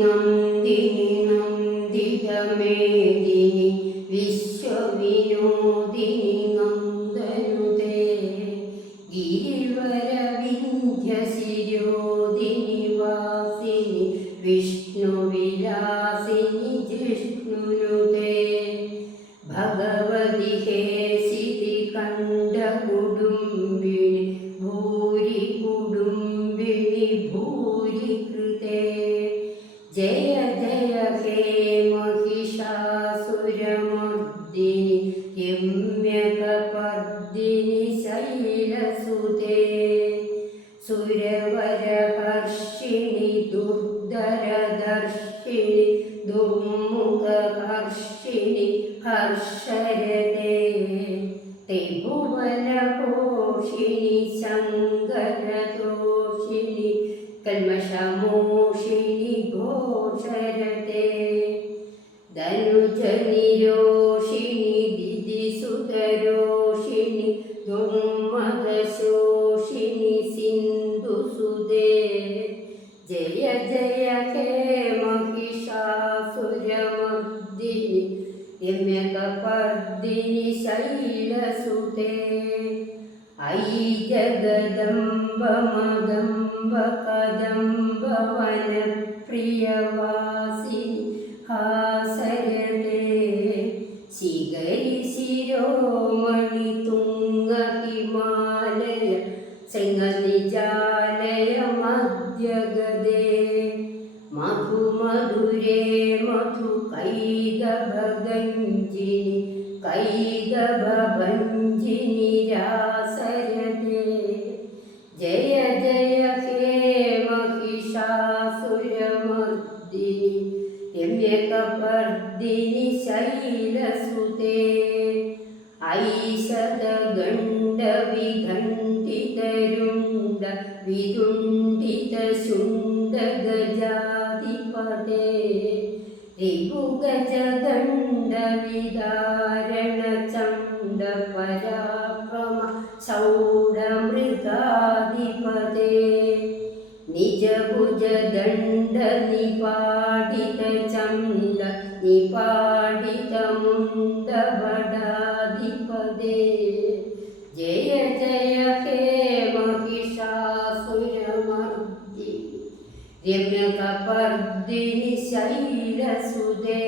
നന്ദിനി നന്ദിതമേദിനി വിശ്വവിനോദിനി നന്ദനുദേ ഗിരിവരവിന്ധ്യശിരോദിനി വാസിനി വിഷ്ണുവിലാസിനി ജിഷ്ണുനുദേ ഭഗവതി ഹേ ശിതി കണ്ടകുട ജയ ജയ ഹേ മഹിഷാസുരമർദിനി യമ്യകപർദിനി ശൈലസുതേ. സുരവരഹർഷിണി ദുർധരദർഷിണി ദുർമുഖഹർഷിണി ഹർഷരതേ ത്രിഭുവനഘോഷിണി ശങ്കരോ कल्मषमोषिणि घोषरते धनुजनिरोषिणि दिदिसुतरोषिणि दुर्मदशोषिणि सिन्धुसुदे जय जय हे महिषासुरमर्दिनि यम्यकपर्दिनि शैलसुते ऐ जगदम्ब मदम्ब कदम्ब वनप्रियवासिनि हासरते शिगरि शिरोमणि तुङ्ग हिमालय शृङ्गनिजालय मध्यगदे मधु मधुरे मधु कैदभगञ्जिनि कैदभञ्जिनि रासरते जय जय हे महिषासुरमर्दिनि यम्यकपर्दिनि शैलसुते ऐषदगण्डविघण्टितरुण्ड विदुण्डितशुण्ड त्रिभुगजदण्डविदारणचण्डपराक्रम दण्डविधारण निजभुजदण्डनिपाडितचण्ड पराकम जय जय രമ്യകപർദിനി ശൈലസുതേ